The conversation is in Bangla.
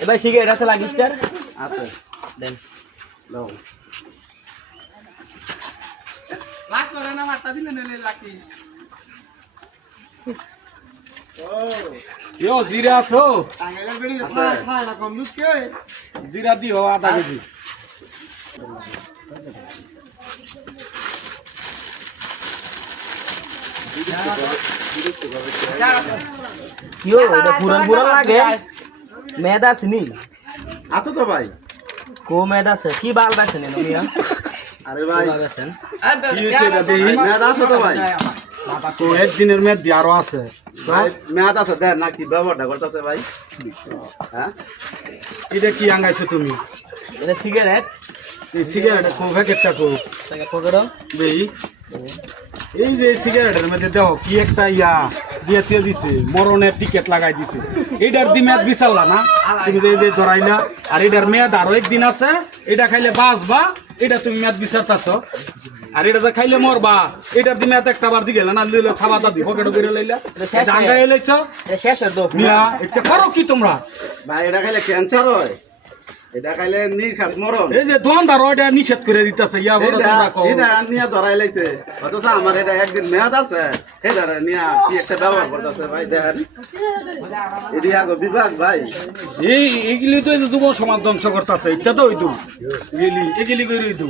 ভাই সিগারেট আছে লাকি স্টার আছে দেন দাও লাখ করে না মারটা দিলে নেলে লাকি यो जीरा छो টাঙ্গাইলের বেড়ি আছে। খায় না কম দুধ কে जीरा दी हो आधा केजी কিও এটা পুরান পুরান লাগে মেদা আছে নি আছো তো ভাই কো মেদা আছে কি বাল বাছেন মিয়া আরে ভাই বাল বাছেন কি হইছে এটা দেহি মেয়াদ আছে তো ভাই তো একদিনের মেদ দি আরো আছে ভাই মেয়াদ আছে দেন না কি ব্যবহারটা করতেছে ভাই হ্যাঁ এটা কি আঙ্গাইছো তুমি এটা সিগারেট এই সিগারেট কো প্যাকেটটা কো টাকা পকেটম দেহি এই যে সিগারেটের মধ্যে দেখো কি একটা ইয়া দিয়ে তুই দিছে মরণের টিকেট লাগাই দিছে এইটার দি মেয়াদ বিচারলা না তুমি যে এই যে ধরাইলা আর এটার মেয়াদ আরো একদিন আছে এটা খাইলে বাঁচবা এটা তুমি মেয়াদ বিচারতাছ আর এটা যে খাইলে মরবা এটার দি মেয়াদ একটা বার দি গেল না লইলে খাওয়া দাদি পকেটে করে লইলা ডাঙ্গা এলাইছ এটা শেষের দো মিয়া এটা করো কি তোমরা ভাই এটা খাইলে ক্যান্সার হয় এটা খাইলে নির্ঘাত মরণ এই যে দোকানদার ওইটা নিষেধ করে দিতেছে ইয়া বড় তোমরা কও এটা নিয়ে ধরাই লাইছে অথচ আমার এটা একদিন মেয়াদ আছে এটা নিয়ে কি একটা ব্যবহার করতেছে ভাই দেখেন এটি আগো বিভাগ ভাই এইগুলি তো এই যে যুব সমাজ ধ্বংস করতেছে এটা তো ওই দু এগুলি কই রই দু